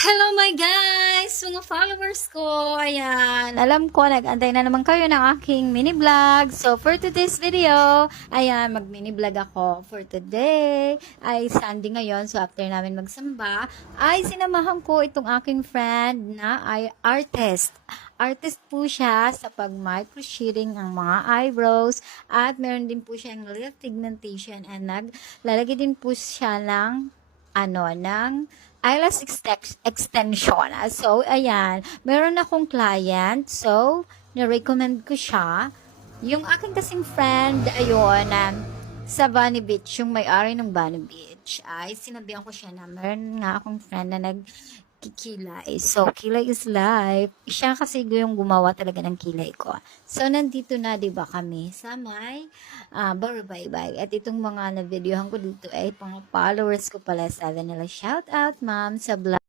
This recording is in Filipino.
Hello my guys! Mga followers ko, ayan. Alam ko, nag-antay na naman kayo ng aking mini vlog. So, for today's video, ayan, mag-mini vlog ako. For today, ay Sunday ngayon. So, after namin magsamba, ay sinamahan ko itong aking friend na ay artist. Artist po siya sa pag-micro-shearing ang mga eyebrows at meron din po siyang lip pigmentation and naglalagay din po siya ng ng eyelash extension. So, ayan, meron akong client. So, na-recommend ko siya. Yung aking kasing friend, ayun, sa Bunny Beach, yung may-ari ng Bunny Beach, ay sinabihan ko siya na meron nga akong friend na nagkikilay. So, kilay is life. Siya kasi yung gumawa talaga ng kilay ko. So, nandito na, di ba kami, sa may bye-bye. At itong mga na-videohan ko dito ay pang followers ko pala. 7 nila. Shout out, ma'am, sa vlog.